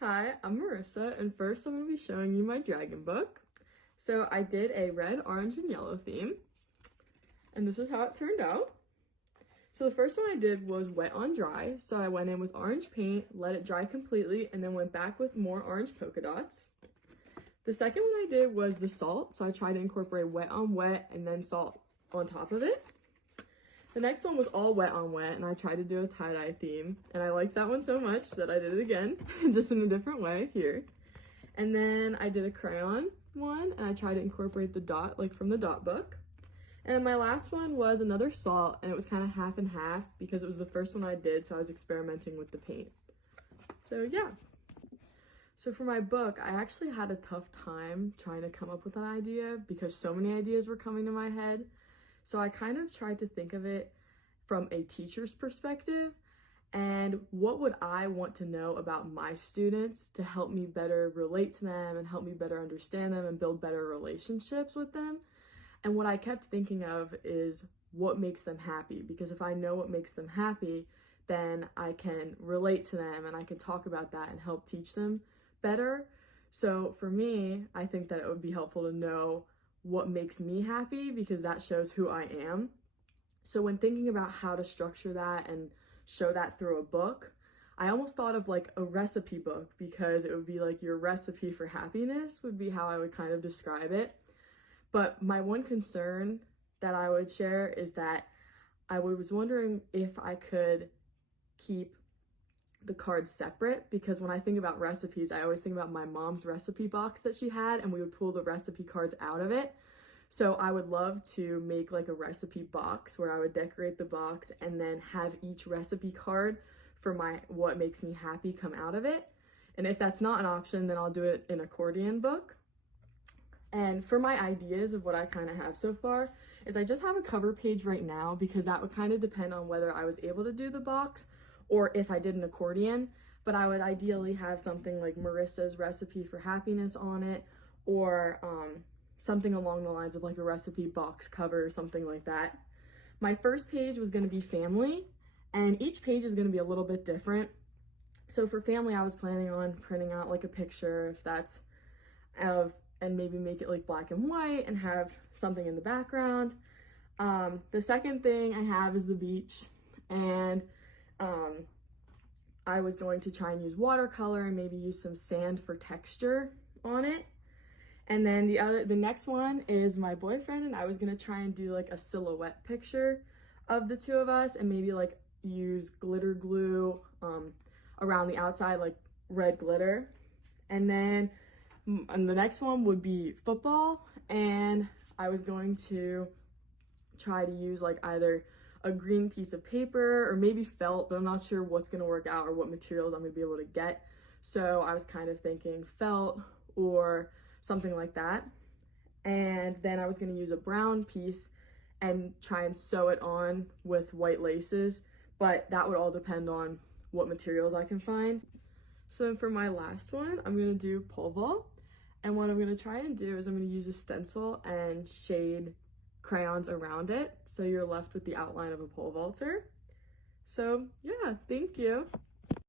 Hi, I'm Marissa, and first I'm going to be showing you my dragon book. So I did a red, orange, and yellow theme, and this is how it turned out. So the first one I did was wet on dry, so I went in with orange paint, let it dry completely, and then went back with more orange polka dots. The second one I did was the salt, so I tried to incorporate wet on wet and then salt on top of it. The next one was all wet on wet, and I tried to do a tie-dye theme, and I liked that one so much that I did it again, just in a different way here. And then I did a crayon one, and I tried to incorporate the dot, like from the dot book. And my last one was another salt, and it was kind of half and half because it was the first one I did, so I was experimenting with the paint. So yeah. So for my book, I actually had a tough time trying to come up with an idea because so many ideas were coming to my head. So I kind of tried to think of it from a teacher's perspective and what would I want to know about my students to help me better relate to them and help me better understand them and build better relationships with them. And what I kept thinking of is what makes them happy, because if I know what makes them happy, then I can relate to them and I can talk about that and help teach them better. So for me, I think that it would be helpful to know what makes me happy because that shows who I am. So when thinking about how to structure that and show that through a book, I almost thought of like a recipe book because it would be like your recipe for happiness would be how I would kind of describe it. But my one concern that I would share is that I was wondering if I could keep the cards separate, because when I think about recipes, I always think about my mom's recipe box that she had, and we would pull the recipe cards out of it. So I would love to make like a recipe box where I would decorate the box and then have each recipe card for my what makes me happy come out of it. And if that's not an option, then I'll do it in accordion book. And for my ideas of what I kind of have so far is I just have a cover page right now because that would kind of depend on whether I was able to do the box or if I did an accordion, but I would ideally have something like Marissa's recipe for happiness on it, or something along the lines of like a recipe box cover or something like that. My first page was going to be family, and each page is going to be a little bit different. So for family, I was planning on printing out like a picture, if that's and maybe make it like black and white and have something in the background. The second thing I have is the beach, and I was going to try and use watercolor and maybe use some sand for texture on it. And then the next one is my boyfriend, and I was gonna try and do like a silhouette picture of the two of us and maybe like use glitter glue around the outside, like red glitter. And then the next one would be football, and I was going to try to use like either a green piece of paper or maybe felt, but I'm not sure what's going to work out or what materials I'm going to be able to get. So I was kind of thinking felt or something like that. And then I was going to use a brown piece and try and sew it on with white laces, but that would all depend on what materials I can find. So then for my last one, I'm going to do pole vault. And what I'm going to try and do is I'm going to use a stencil and shade crayons around it, so you're left with the outline of a pole vaulter. So yeah, thank you.